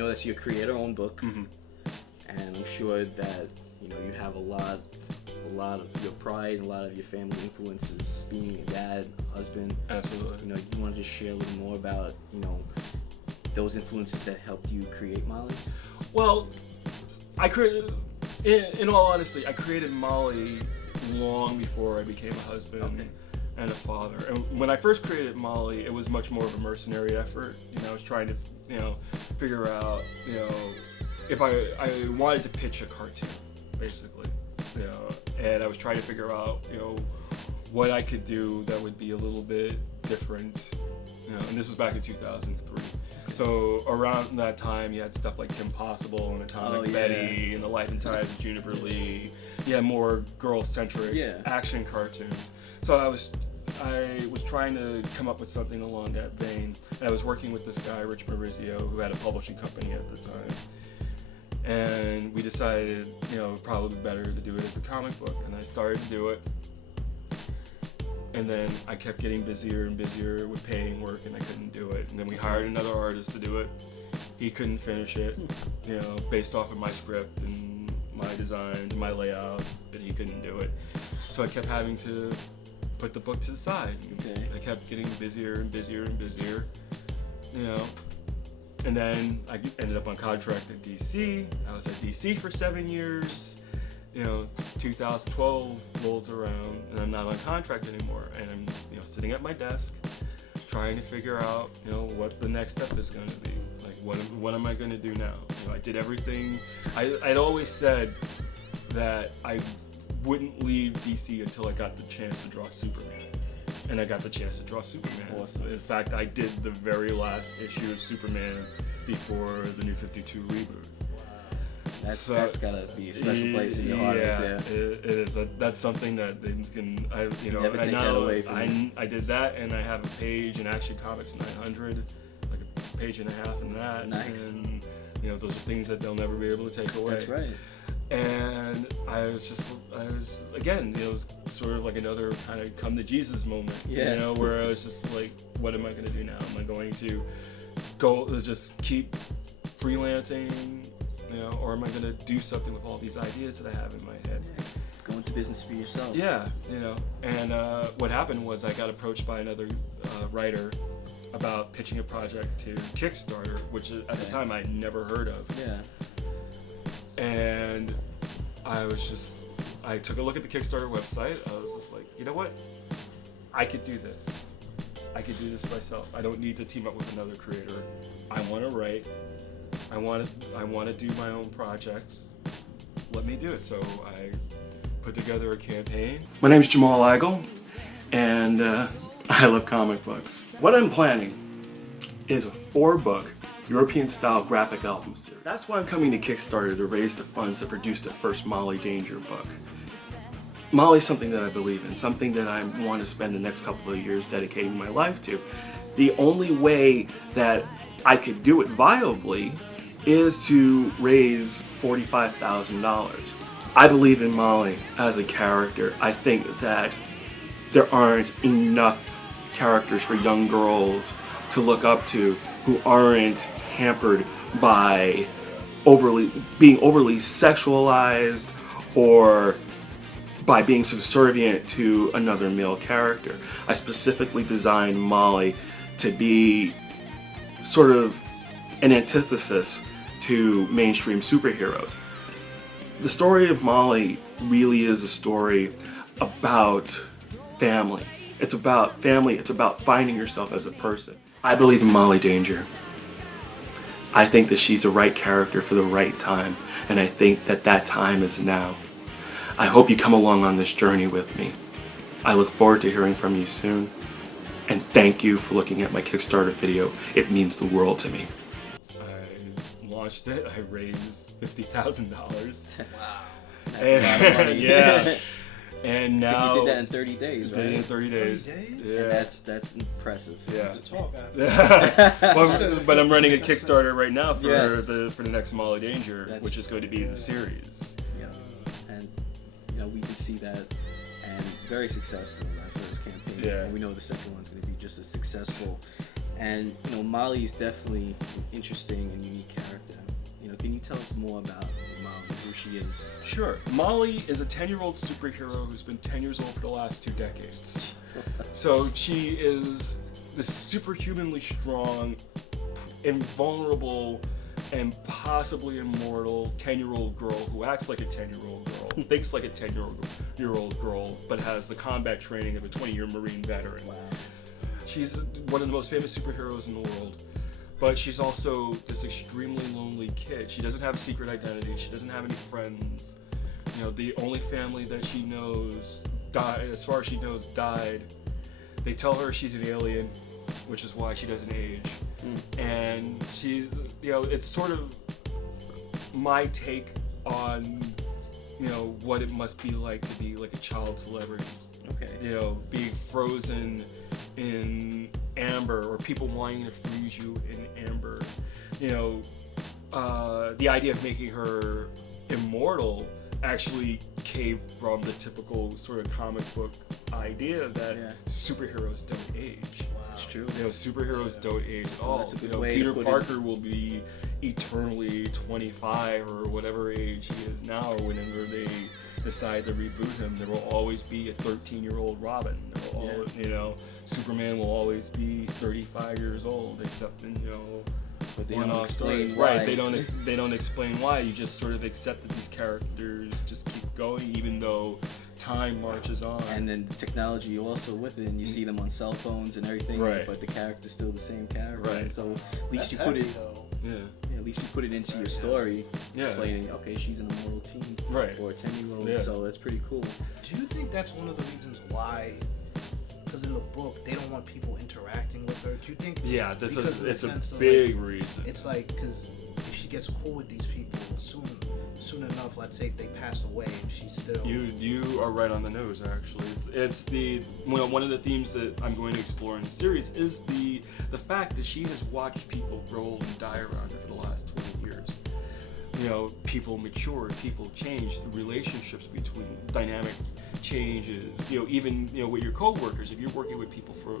know that you create your own book, Mm-hmm. and I'm sure that you have a lot of your pride and a lot of your family influences, being a dad, husband. Absolutely. You want to just share a little more about those influences that helped you create Molly? Well, I created, in all honesty, I created Molly long before I became a husband and a father. And when I first created Molly, it was much more of a mercenary effort. I was trying to, figure out, if I wanted to pitch a cartoon, basically, and I was trying to figure out, what I could do that would be a little bit different, and this was back in 2003. So around that time, you had stuff like Kim Possible and Atomic Betty and The Life and Times of Juniper Lee. Yeah, more girl-centric action cartoons. So I was trying to come up with something along that vein. And I was working with this guy, Rich Maurizio, who had a publishing company at the time. And we decided, probably better to do it as a comic book. And I started to do it. And then I kept getting busier and busier with paying work, and I couldn't do it. And then we hired another artist to do it. He couldn't finish it, based off of my script and my designs, my layouts, and he couldn't do it. So I kept having to put the book to the side. Okay. I kept getting busier and busier and busier, And then I ended up on contract at DC. I was at DC for 7 years. 2012 rolls around and I'm not on contract anymore, and I'm sitting at my desk trying to figure out what the next step is going to be. Like what am I going to do now? I did everything. I'd always said that I wouldn't leave DC until I got the chance to draw Superman, and I got the chance to draw Superman. Awesome. In fact, I did the very last issue of Superman before the New 52 reboot. That's gotta be a special place in your heart. Yeah, right there. it is. That's something that they can. Never take that away from you. I did that, and I have a page in Action Comics 900, like a page and a half in that. Nice. And those are things that they'll never be able to take away. That's right. And I was again, it was sort of like another kind of come to Jesus moment. Yeah. Where I was just like, what am I going to do now? Am I going to go just keep freelancing? Or am I going to do something with all these ideas that I have in my head? Go into business for yourself. Yeah, And what happened was I got approached by another writer about pitching a project to Kickstarter, which at the time I'd never heard of. Yeah. And I took a look at the Kickstarter website. I was just like, you know what? I could do this. I could do this myself. I don't need to team up with another creator. I want to write. I want to do my own projects. Let me do it. So I put together a campaign. My name's Jamal Igle, and I love comic books. What I'm planning is a 4-book European-style graphic album series. That's why I'm coming to Kickstarter to raise the funds to produce the first Molly Danger book. Molly's something that I believe in, something that I want to spend the next couple of years dedicating my life to. The only way that I could do it viably is to raise $45,000. I believe in Molly as a character. I think that there aren't enough characters for young girls to look up to who aren't hampered by being overly sexualized or by being subservient to another male character. I specifically designed Molly to be sort of an antithesis to mainstream superheroes. The story of Molly really is a story about family. It's about family, it's about finding yourself as a person. I believe in Molly Danger. I think that she's the right character for the right time, and I think that that time is now. I hope you come along on this journey with me. I look forward to hearing from you soon, and thank you for looking at my Kickstarter video. It means the world to me. I launched it, I raised $50,000. Wow. That's a lot of money. Yeah. And now you did that in 30 days, right? Did it in 30 days. 30 days? Yeah. And that's impressive. Yeah. To talk after. Well, but I'm running a Kickstarter right now for Yes. the next Molly Danger, That's- which is going to be the series. Yeah. And we can see that, and very successful in that first campaign. Yeah. And we know the second one's going to be just as successful. And Molly's definitely an interesting and unique character. more about Molly, who she is. Sure. Molly is a 10-year-old superhero who's been 10 years old for the last 2 decades. So she is this superhumanly strong, invulnerable, and possibly immortal 10-year-old girl who acts like a 10-year-old girl, thinks like a 10-year-old girl, but has the combat training of a 20-year Marine veteran. Wow. She's one of the most famous superheroes in the world, but she's also this extremely lonely kid. She doesn't have a secret identity. She doesn't have any friends. You know, the only family that she knows died, as far as she knows, died. They tell her she's an alien, which is why she doesn't age. And she, you know, it's sort of my take on, you know, what it must be like to be like a child celebrity. Okay. You know, being frozen in amber, or people wanting to freeze you in amber. You know, the idea of making her immortal actually came from the typical sort of comic book idea that superheroes don't age. It's true. You know, superheroes don't age at all. That's a good you know, way Peter to put Parker will be eternally 25 or whatever age he is now, or whenever they decide to reboot him. There will always be a 13-year-old Robin. There will always, you know, Superman will always be 35 years old, except in, you know, but they one-off don't explain stories. why. Right, they don't explain why. You just sort of accept that these characters just keep going, even though time marches on. And then the technology also with it, and you see them on cell phones and everything, Right. but the character's still the same character. Right. And so at least That's you put it, Yeah. at least you put it into your story, Yeah. explaining, okay, she's an immortal teen, Right. or a 10-year-old, Yeah. so that's pretty cool. Do you think that's one of the reasons why? Because in the book, they don't want people interacting with her. Do you think? Yeah, because of the it's sense a of, big like, reason. It's like, because if she gets cool with these people, soon enough, let's say if they pass away, and she's still. You are right on the nose. Actually, it's the one of the themes that I'm going to explore in the series is the fact that she has watched people grow old and die around her for the last 20 years. You know, people mature, people change, the relationships between dynamic changes. You know, even, you know, with your coworkers, if you're working with people for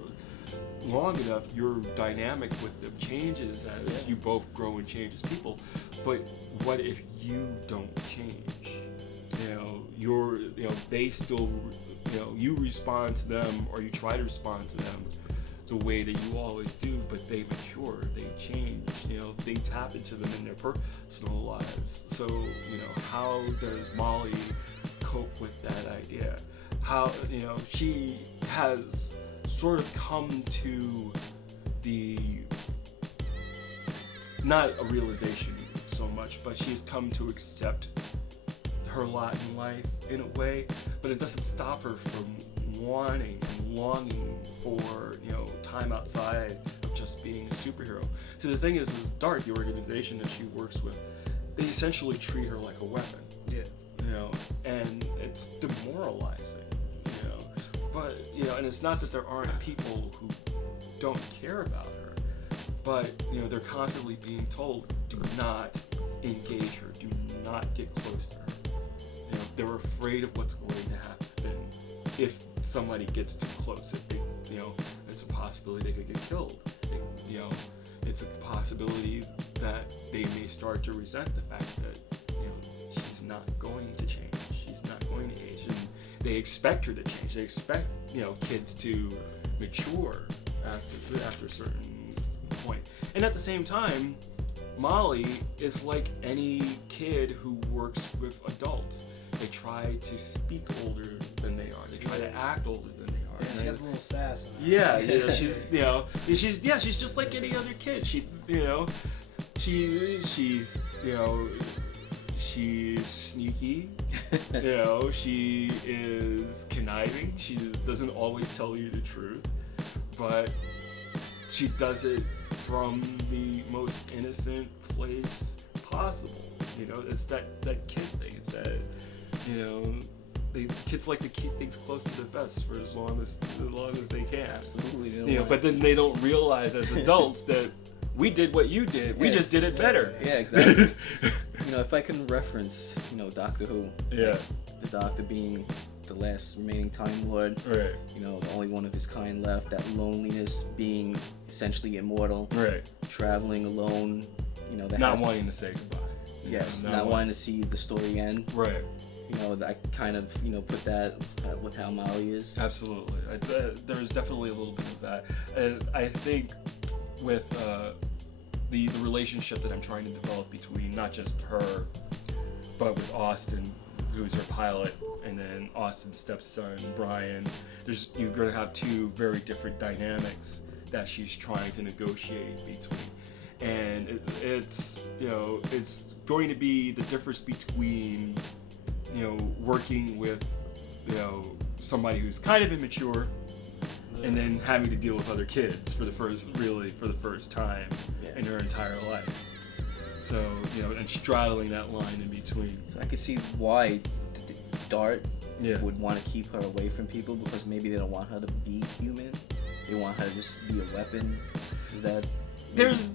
long enough, your dynamic with them changes as you both grow and change as people. But what if you don't change? You know, they still, you know, you respond to them, or you try to respond to them the way that you always do, but they mature, they change, you know, things happen to them in their personal lives. So, you know, how does Molly cope with that idea? How, you know, she has sort of come to the, not a realization so much, but she's come to accept her lot in life in a way, but it doesn't stop her from wanting and longing for, you know, time outside of just being a superhero. So the thing is DART, the organization that she works with, they essentially treat her like a weapon. Yeah. You know, and it's demoralizing, you know. But, you know, and it's not that there aren't people who don't care about her, but, you know, they're constantly being told, do not engage her, do not get close to her. You know, they're afraid of what's going to happen if somebody gets too close. If they, you know, it's a possibility they could get killed. You know, it's a possibility that they may start to resent the fact that, you know, she's not going to change. She's not going to age, and they expect her to change. They expect, you know, kids to mature after a certain point. And at the same time, Molly is like any kid who works with adults. They try to speak older than they are. They try to act older than they are. Yeah, she has a little sass in her. Yeah, you know, she's just like any other kid. She's sneaky. You know, she is conniving. She doesn't always tell you the truth, but she does it from the most innocent place possible. You know, it's that kid thing. It's that, you know, the kids like to keep things close to their vest for as long as they can. Absolutely. You know, but then they don't realize as adults that we did what you did. We just did it better. Yeah, exactly. You know, if I can reference, you know, Doctor Who. Yeah. The Doctor being the last remaining Time Lord. Right. You know, the only one of his kind left. That loneliness, being essentially immortal. Right. Traveling alone. You know, that Not wanting to say goodbye. Yes, know, not wanting to see the story end. Right. You know, I kind of, you know, put that with how Molly is. Absolutely. There's definitely a little bit of that. And I think with the relationship that I'm trying to develop between not just her, but with Austin, who's her pilot, and then Austin's stepson, Brian, you're going to have two very different dynamics that she's trying to negotiate between. And it's, you know, it's going to be the difference between, you know, working with, you know, somebody who's kind of immature and then having to deal with other kids for the first time in her entire life. So, you know, and straddling that line in between. So I could see why Dart Yeah. would want to keep her away from people, because maybe they don't want her to be human. They want her to just be a weapon. Is that... There's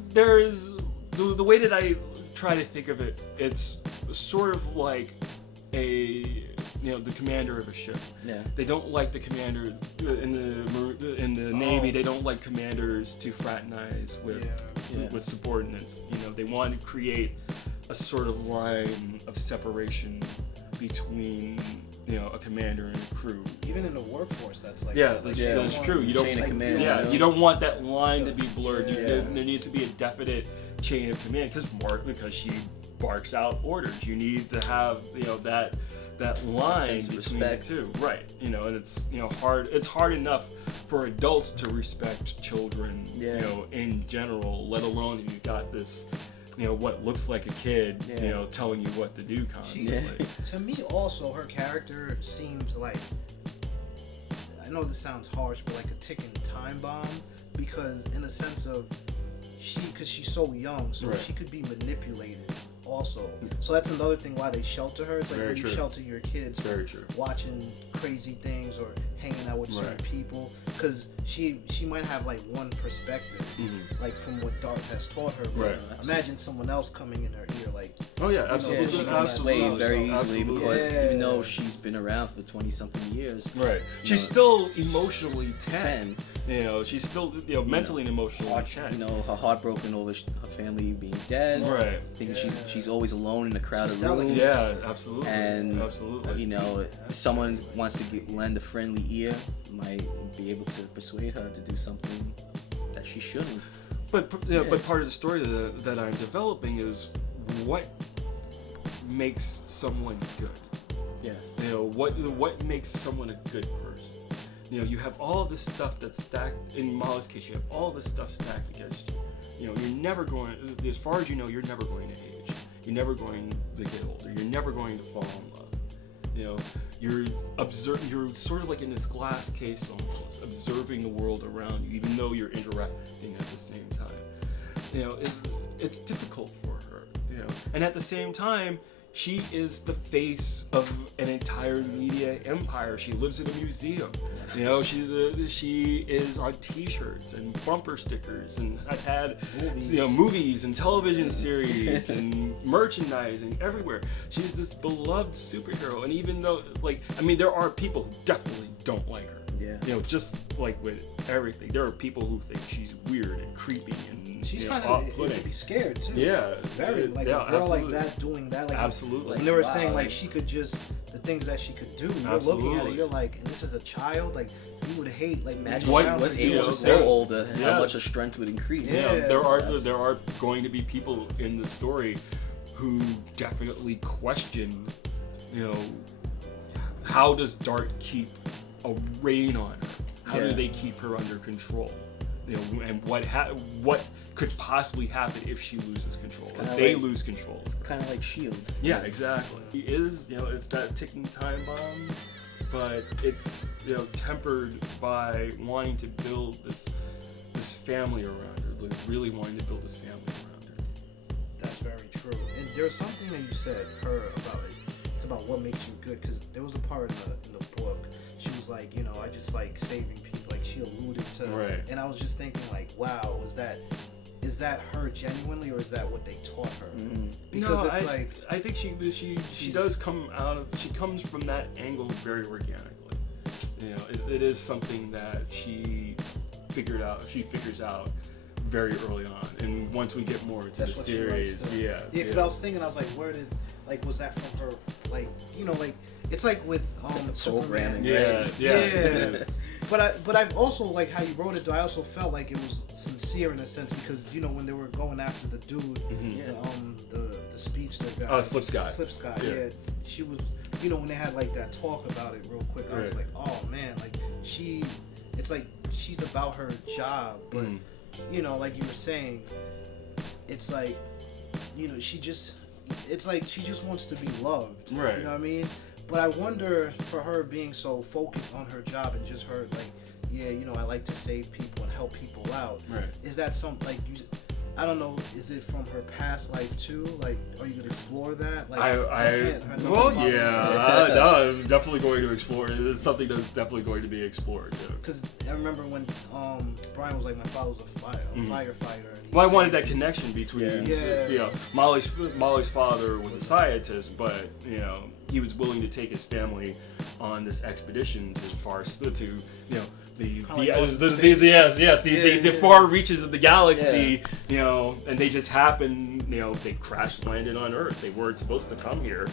the way that I try to think of it, it's sort of like the commander of a ship. Yeah. They don't like the commander in the Navy. They don't like commanders to fraternize with subordinates. You know, they want to create a sort of line of separation between, you know, a commander and a crew. Even in the workforce, that's like that's true. You don't chain of command. you don't want that line to be blurred. There needs to be a definite chain of command because she barks out orders. You need to have, you know, that line between respect. the two, right? You know, and it's, you know, hard. It's hard enough for adults to respect children, you know, in general. Let alone if you got this, you know, what looks like a kid, you know, telling you what to do constantly. To me, also, her character seems like, I know this sounds harsh, but like a ticking time bomb, because in a sense of because she's so young, so she could be manipulated also. So that's another thing why they shelter her. It's like when you shelter your kids from watching crazy things or hanging out with certain people, because she might have like one perspective, like from what Dart has taught her. But imagine someone else coming in her ear, like, oh yeah, absolutely, she can sway very easily because even though she's been around for 20-something years, she's still emotionally 10. You know, she's still, you know, mentally and emotionally 10. You know, her heart broken over her family being dead. Right. Thinking she's always alone in a crowded room. Yeah, absolutely. And you know, if someone wants to lend a friendly ear, might be able to persuade her to do something that she shouldn't. But but part of the story that I'm developing is what makes someone good. Yeah. You know, what makes someone a good person. You know, you have all this stuff that's stacked. In Molly's case, you have all this stuff stacked against you. You know, you're never going, as far as you know, you're never going to age. You're never going to get older. You're never going to fall in love. You know, you're sort of like in this glass case almost, observing the world around you, even though you're interacting at the same time. You know, it's difficult for her, you know. And at the same time, she is the face of an entire media empire. She lives in a museum. You know, she is on T-shirts and bumper stickers and has had movies and television series and merchandising everywhere. She's this beloved superhero. And even though, like, I mean, there are people who definitely don't like her. Yeah. You know, just like with everything, there are people who think she's weird and creepy and she's kind of be scared too. Yeah, very like a girl like that doing that. Like, absolutely. And they were saying like she could just the things that she could do. You're looking at it, you're like, and this is a child. Like you would hate like imagine what was able to grow older, how much her strength would increase. Yeah, there are going to be people in the story who definitely question, you know, how does Dart keep a rein on her? How do they keep her under control? You know, and what could possibly happen if she loses control? If they lose control? It's kind of like S.H.I.E.L.D. Yeah, exactly. It is, you know, it's that ticking time bomb, but it's, you know, tempered by wanting to build this family around her. Like really wanting to build this family around her. That's very true. And there's something that you said about it. It's about what makes you good, because there was a part in the book. She was like, you know, I just like saving people. Like she alluded to, and I was just thinking, like, wow, is that her genuinely, or is that what they taught her? Mm-hmm. Because no, I think she does come out of. She comes from that angle very organically. You know, it is something that she figures out very early on, and once we get more into That's the what she series, likes to- yeah. Because I was thinking, I was like, where did, like, was that from her? Like, you know, like, it's like with Superman. Programming. Yeah. But I've also, like how you wrote it, though, I also felt like it was sincere in a sense, because, you know, when they were going after the dude, the speedster guy. Slips guy. Yeah. She was, you know, when they had, like, that talk about it real quick, I was Right. like, oh, man, like, it's like she's about her job, but, you know, like you were saying, it's like, you know, it's like she just wants to be loved. Right. You know what I mean? But I wonder, for her being so focused on her job and just her, like, yeah, you know, I like to save people and help people out. Right. Is that something, like, I don't know, is it from her past life too? Like, are you going to explore that? Like, I'm definitely going to explore it. It's something that's definitely going to be explored. Because I remember when Brian was like, my father was a firefighter. And Well, I wanted that connection between, Yeah. you know, Molly's father was a scientist, but, you know, he was willing to take his family on this expedition to you know, the far reaches of the galaxy, you know, and they just happened, you know, they crash landed on Earth. They weren't supposed to come here.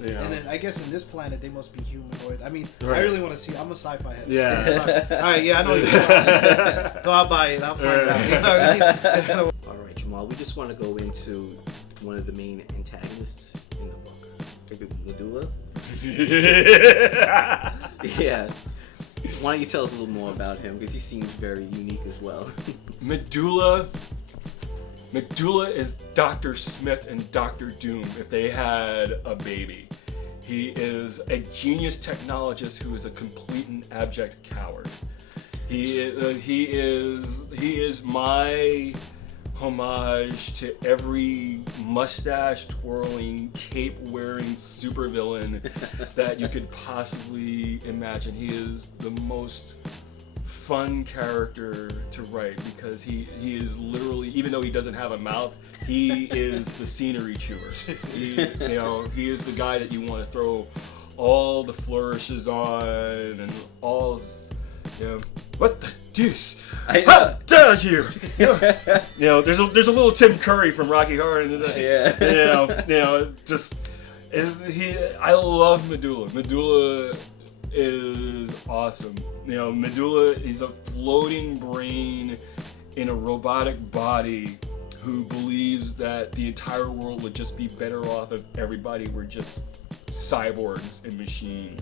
You know. And then I guess in this planet they must be humanoid. I mean, Right. I really want to see. I'm a sci-fi head. Yeah. All right. Yeah, I know you're talking. So I'll buy it. I'll find out. You know what I mean? All right, Jamal. We just want to go into one of the main antagonists in the book. Maybe Medulla. Yeah. Why don't you tell us a little more about him? Because he seems very unique as well. Medulla is Dr. Smith and Dr. Doom if they had a baby. He is a genius technologist who is a complete and abject coward. He is my homage to every mustache twirling, cape wearing supervillain that you could possibly imagine. He is the most fun character to write because he is literally, even though he doesn't have a mouth, he is the scenery chewer. He is the guy that you want to throw all the flourishes on and all, what the deuce? How dare you? There's a little Tim Curry from Rocky Horror. I love Medulla. Medulla is awesome. Medulla is a floating brain in a robotic body who believes that the entire world would just be better off if everybody were just cyborgs and machines.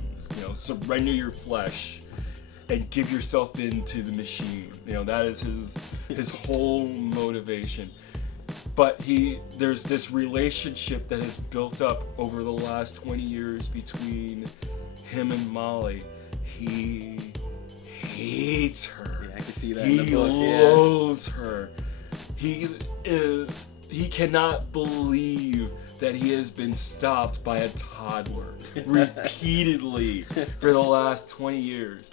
Surrender your flesh and give yourself into the machine. That is his whole motivation. But there's this relationship that has built up over the last 20 years between him and Molly. He hates her. Yeah, I can see that He in the book. loathes her. He cannot believe that he has been stopped by a toddler repeatedly for the last 20 years.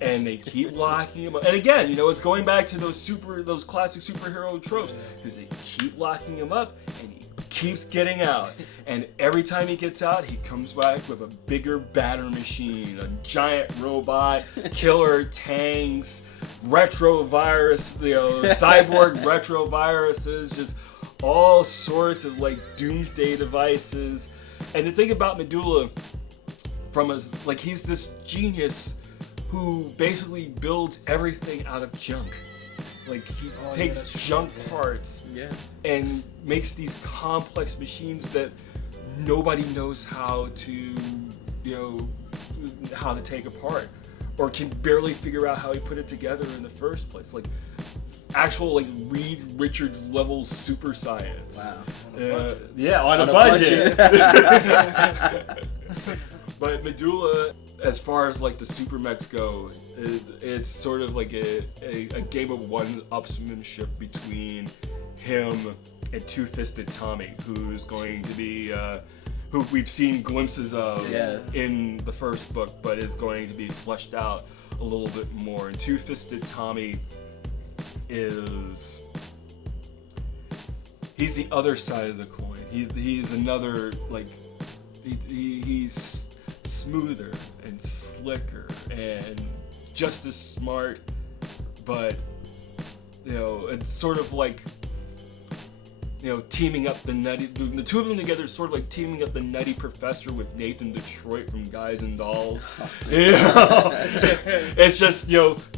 And they keep locking him up. And again, it's going back to those classic superhero tropes, because they keep locking him up and he keeps getting out. And every time he gets out, he comes back with a bigger, badder machine, a giant robot, killer tanks, retrovirus, cyborg retroviruses, just all sorts of doomsday devices. And the thing about Medulla, he's this genius who basically builds everything out of junk. He takes junk parts and makes these complex machines that nobody knows how to take apart, or can barely figure out how he put it together in the first place. Actual Reed Richards level super science. Wow. On a budget. But Medulla, as far as the super mechs go, it's sort of like a game of one-upsmanship between him and Two-Fisted Tommy, who's going to be who we've seen glimpses of in the first book, but is going to be fleshed out a little bit more. And Two-Fisted Tommy he's the other side of the coin. He's another he's smoother and slicker and just as smart, but it's sort of like, teaming up the two of them together is sort of like teaming up the Nutty Professor with Nathan Detroit from Guys and Dolls. It's just,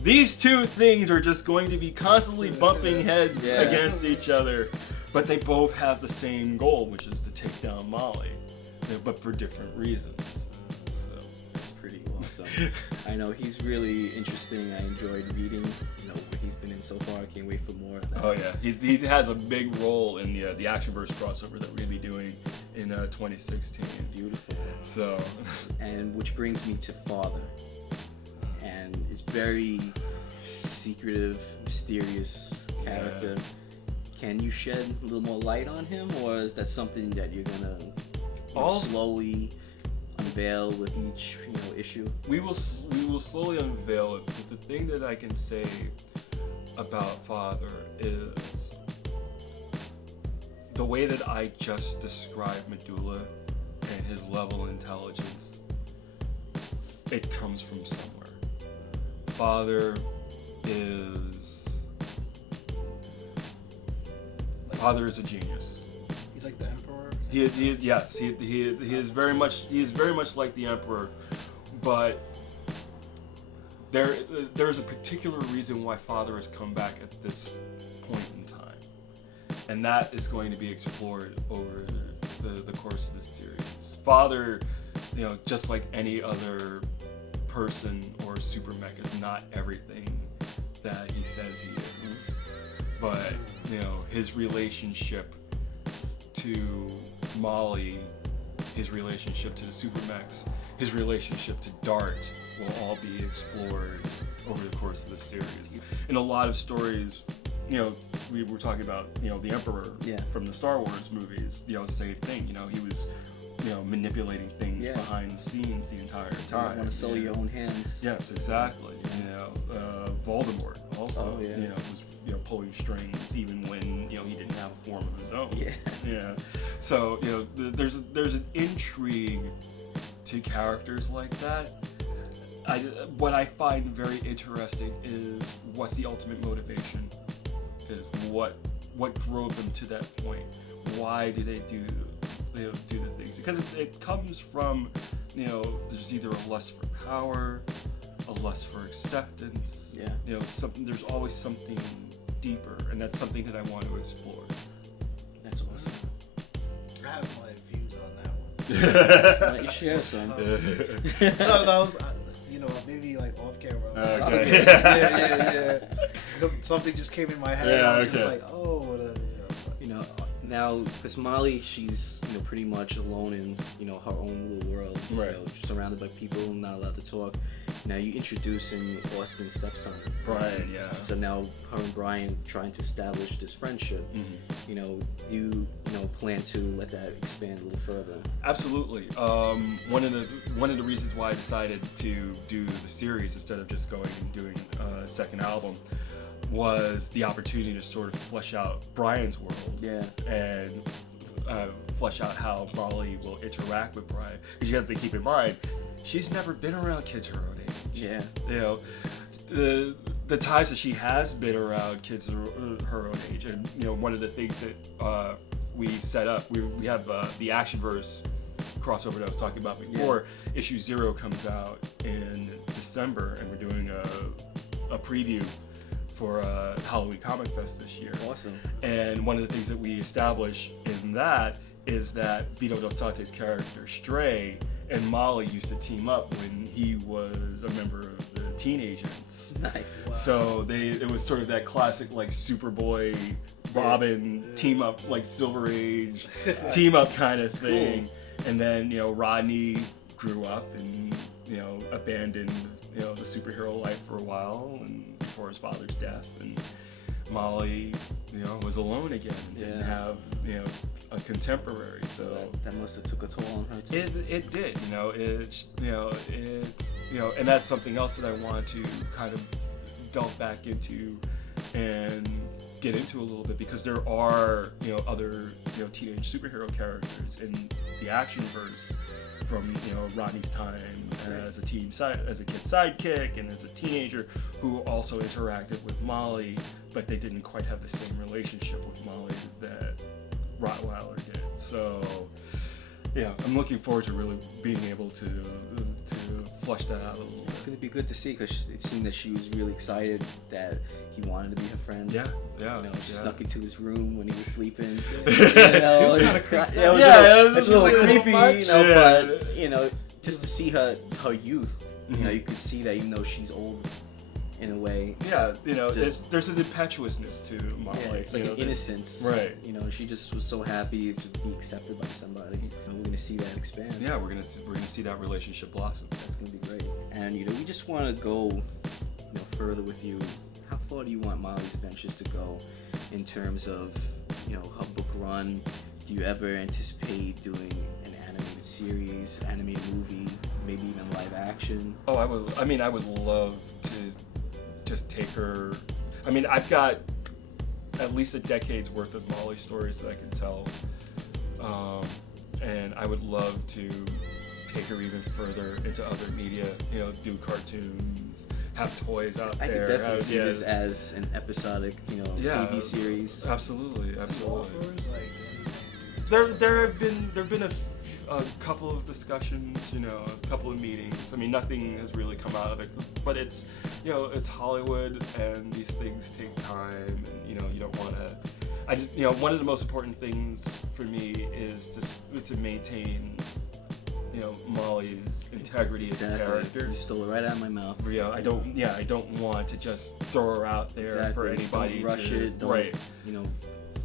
these two things are just going to be constantly bumping heads against each other, but they both have the same goal, which is to take down Molly, but for different reasons. Pretty awesome. I know he's really interesting. I enjoyed reading, what he's been in so far. I can't wait for more of that. Oh yeah, he has a big role in the Actionverse crossover that we're gonna be doing in 2016. Beautiful. So, and which brings me to Father, and it's very secretive, mysterious character. Can you shed a little more light on him, or is that something that you're gonna slowly unveil with each issue? We will slowly unveil it, but the thing that I can say about Father is the way that I just described Medulla and his level of intelligence, it comes from somewhere. Father is a genius. He's like the Emperor. He is very much like the Emperor, but there's a particular reason why Father has come back at this point in time, and that is going to be explored over the course of this series. Father, just like any other person or super mech, is not everything that he says he is, but his relationship to Molly, his relationship to the super mechs, his relationship to Dart will all be explored over the course of the series. In a lot of stories, we were talking about, the Emperor from the Star Wars movies, same thing, he was, manipulating things behind the scenes the entire time. You want to sell your own hands. Yes, exactly. Voldemort also, was, pulling strings even when, he didn't have a form of his own. Yeah. So, there's an intrigue to characters like that. What I find very interesting is what the ultimate motivation is. What drove them to that point? Why do they do the things? Because it comes from, there's either a lust for power, a lust for acceptance. There's always something deeper, and that's something that I want to explore. That's awesome. I have my views on that one. Let you share some. No, maybe like off camera. Okay. Yeah. Because something just came in my head. Yeah, I was okay. just like, oh, whatever. Now, because Molly, she's pretty much alone in her own little world. Right. Surrounded by people, not allowed to talk. Now you introducing Austin's stepson, Brian. Yeah. So now her and Brian trying to establish this friendship. Mm-hmm. You plan to let that expand a little further? Absolutely. One of the reasons why I decided to do the series instead of just going and doing a second album was the opportunity to sort of flesh out Brian's world. And flesh out how Molly will interact with Brian. Because you have to keep in mind, she's never been around kids her own age. The times that she has been around kids her own age, and one of the things that we set up, we have the Actionverse crossover that I was talking about before. Issue 0 comes out in December, and we're doing a preview for Halloween Comic Fest this year. Awesome. And one of the things that we establish in that is that Vito Del Sante's character Stray and Molly used to team up when he was a member of the Teen Agents. Nice. Wow. So it was sort of that classic like Superboy, Robin team up, like Silver Age team up kind of thing. Cool. And then Rodney grew up and abandoned the superhero life for a while and before his father's death, and Molly was alone again and didn't have a contemporary. So that must have took a toll on her too. It did. And that's something else that I wanted to kind of delve back into and get into a little bit, because there are, other, teenage superhero characters in the Actionverse from, Rodney's time as a kid sidekick and as a teenager, who also interacted with Molly, but they didn't quite have the same relationship with Molly that Rottweiler did. So, yeah, I'm looking forward to really being able to flush that out a little bit. It's gonna be good to see, because it seemed that she was really excited that he wanted to be her friend. Yeah. She snuck into his room when he was sleeping. It was kind of creepy. It's a little like a little creepy, much. but just to see her youth, you could see that even though she's old in a way. Yeah, there's an impetuousness to Molly. Yeah, it's like an innocence. Right. She just was so happy to be accepted by somebody. And we're gonna see that expand. Yeah, we're gonna see that relationship blossom. That's gonna be great. And we just want to go, further with you. How far do you want Molly's Adventures to go in terms of, her book run? Do you ever anticipate doing an animated series, animated movie, maybe even live action? Oh, I would love to just take her. I've got at least a decade's worth of Molly stories that I can tell, and I would love to take her even further into other media. Do cartoons, have toys out I there. could definitely see this as an episodic, TV series. Absolutely. Authors, There have been a couple of discussions, a couple of meetings. Nothing has really come out of it, but it's Hollywood, and these things take time, and you don't want to. One of the most important things for me is to maintain, Molly's integrity as a character. You stole it right out of my mouth. I don't want to just throw her out there for anybody. Don't rush it. Don't, right.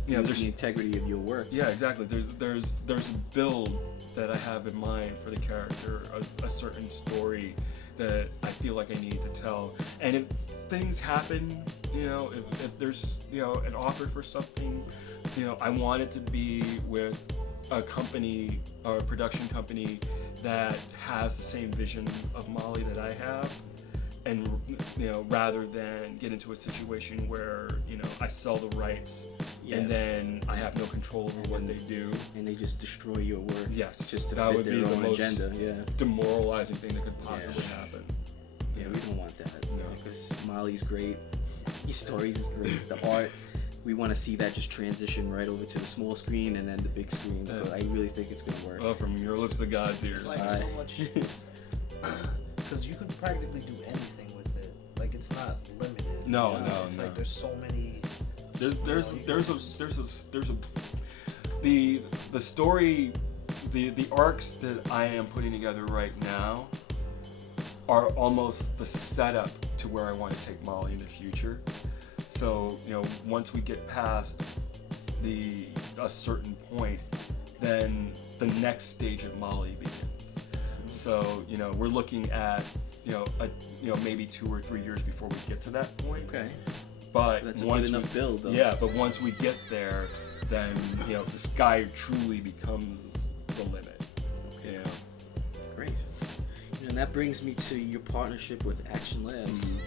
There's the integrity of your work. Yeah, exactly. There's a build that I have in mind for the character, a certain story that I feel like I need to tell. And if things happen, if there's an offer for something, I want it to be with a company or a production company that has the same vision of Molly that I have. And rather than get into a situation where I sell the rights, and then I have no control over what they do, and they just destroy your work. Yes, just to that fit would their be the own most agenda. Yeah, demoralizing thing that could possibly happen. Yeah, we don't want that. No. Because Molly's great, his stories is great, the art. We want to see that just transition right over to the small screen and then the big screen. But I really think it's gonna work. Oh, from your lips to God's ears. It's like so much. Because you could practically do anything with it. Like, it's not limited. No. It's like there's so many. There's the story, the arcs that I am putting together right now are almost the setup to where I want to take Molly in the future. So once we get past a certain point, then the next stage of Molly begins. So we're looking at maybe 2 or 3 years before we get to that point. Okay. But that's a once good enough build, though. Yeah, but once we get there, then the sky truly becomes the limit. Okay. Great. And that brings me to your partnership with Action Lab. Mm-hmm.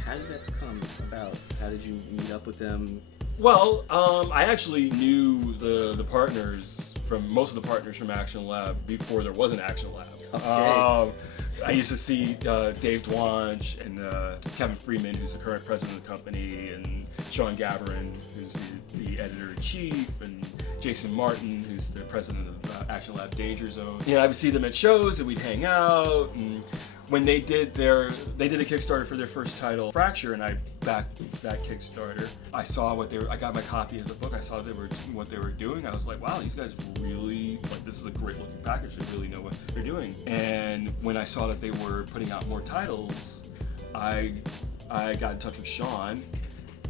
How did that come about? How did you meet up with them? Well, I actually knew the partners most of the partners from Action Lab before there was an Action Lab. Okay. I used to see Dave Dwanch and Kevin Freeman, who's the current president of the company, and Sean Gabarin, who's the editor-in-chief, and Jason Martin, who's the president of Action Lab Danger Zone. I would see them at shows, and we'd hang out. And when they did a Kickstarter for their first title, Fracture, and I backed that Kickstarter. I got my copy of the book. I saw what they were doing. I was like, wow, these guys really, this is a great looking package. They really know what they're doing. And when I saw that they were putting out more titles, I got in touch with Sean,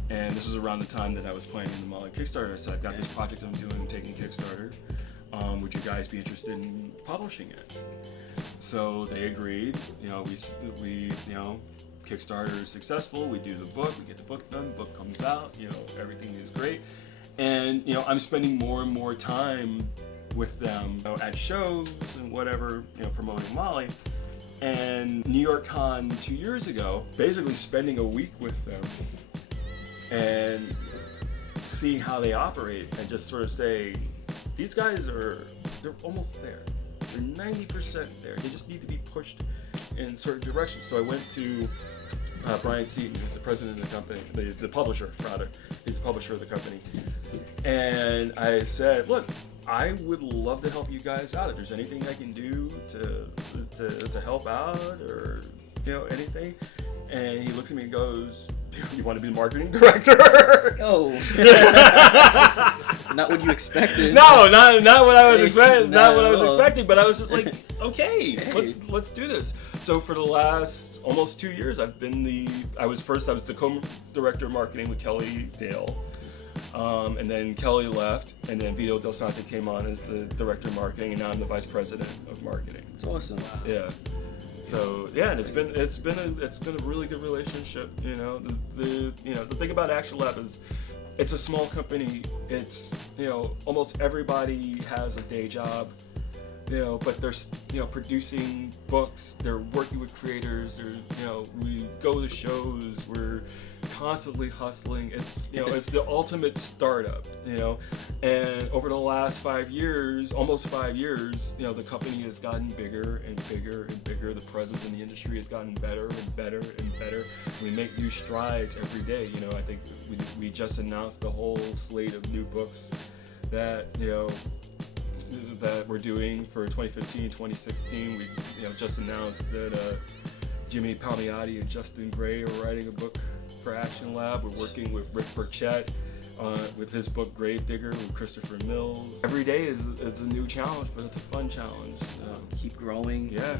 and this was around the time that I was planning the Molly Kickstarter. I said, I've got this project I'm doing, I'm taking Kickstarter. Would you guys be interested in publishing it? So they agreed. We Kickstarter is successful. We do the book. We get the book done. Book comes out. Everything is great. And I'm spending more and more time with them at shows and whatever, promoting Molly. And New York Con 2 years ago, basically spending a week with them and seeing how they operate and just sort of say, these guys they're almost there. They're 90% there. They just need to be pushed in certain directions. So I went to Brian Seaton, who's the president of the company, the publisher, rather. He's the publisher of the company. And I said, look, I would love to help you guys out. If there's anything I can do to help out or, anything. And he looks at me and goes, you want to be the marketing director? Oh. Not what you expected. No, not what I was expecting. Not what I was all. expecting. But I was just like, okay, Hey. let's do this. So for the last almost 2 years, I was the co-director of marketing with Kelly Dale, and then Kelly left, and then Vito Del Sante came on as the director of marketing, and now I'm the vice president of marketing. It's awesome. Yeah. So yeah, and it's been a really good relationship. The thing about Action Lab is it's a small company. It's almost everybody has a day job. But they're producing books. They're working with creators. We go to shows. We're constantly hustling. It's the ultimate startup. And over the last 5 years, almost 5 years, the company has gotten bigger and bigger and bigger. The presence in the industry has gotten better and better and better. We make new strides every day. I think we just announced the whole slate of new books that that we're doing for 2015, 2016. We just announced that Jimmy Palmiotti and Justin Gray are writing a book for Action Lab. We're working with Rick Burchett with his book Gravedigger with Christopher Mills. Every day is a new challenge, but it's a fun challenge. Keep growing. Yeah.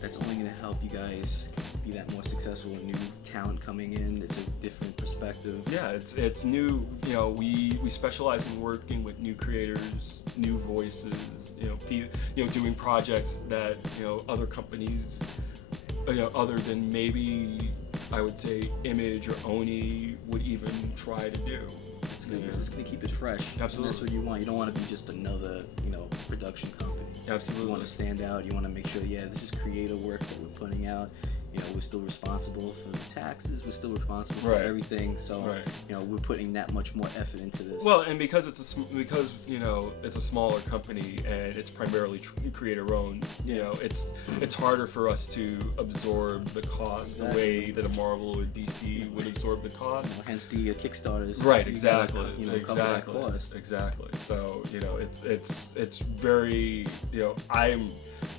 That's only going to help you guys be that more successful. New talent coming in. It's a different perspective. Yeah, it's new. We specialize in working with new creators, new voices. Doing projects that other companies, other than maybe I would say Image or Oni would even try to do. It's good. This is going to keep it fresh. Absolutely. And that's what you want. You don't want to be just another, production company. Absolutely. You want to stand out. You want to make sure, this is creative work that we're putting out. We're still responsible for the taxes. We're still responsible for everything. So, we're putting that much more effort into this. Well, and because it's a smaller company and it's primarily creator owned, it's harder for us to absorb the cost the way that a Marvel or DC would absorb the cost. Hence the Kickstarters. Right. Exactly. Cover that cost. Exactly. So it's very I'm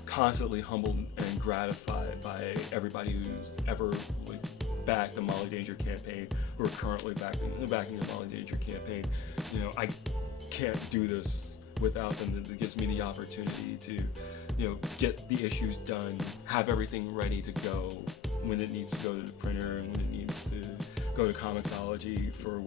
constantly humbled and gratified by everybody who's ever backed the Molly Danger campaign, who are currently backing the Molly Danger campaign. I can't do this without them. It gives me the opportunity to get the issues done, have everything ready to go when it needs to go to the printer and when it needs to go to Comixology for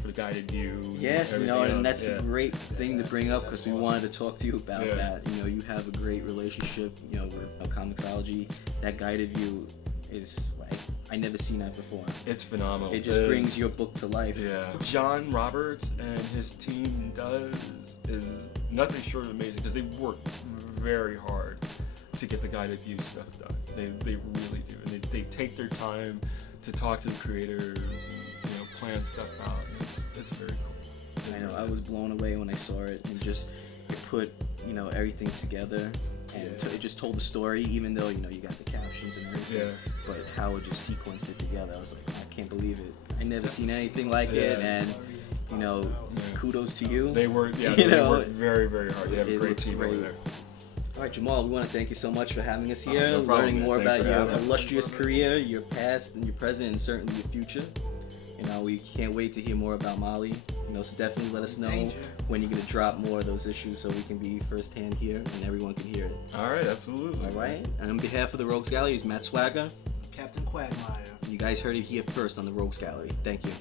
for the guided view. Yes, and that's a great thing to bring up because we awesome. wanted to talk to you about that. You have a great relationship, with Comixology. That guided view is I never seen that before. It's phenomenal. It just brings your book to life. Yeah. John Roberts and his team is nothing short of amazing because they work very hard to get the guided view stuff done. They really do, and they take their time to talk to the creators and plan stuff out. It's very cool. I know. I was blown away when I saw it, and just it put everything together, and it just told the story. Even though you got the captions and everything, but how it just sequenced it together, I was like, I can't believe it. I never seen anything like it, and kudos to you. They work very, very hard. They have a great team over there. All right, Jamal, we want to thank you so much for having us here, no problem, learning more Thanks about for your having us. illustrious career, your past and your present, and certainly your future. We can't wait to hear more about Molly. So definitely let us know when you're going to drop more of those issues so we can be firsthand here and everyone can hear it. All right, absolutely. All right, and on behalf of the Rogues Gallery, it's Matt Swagger. Captain Quagmire. You guys heard it here first on the Rogues Gallery. Thank you.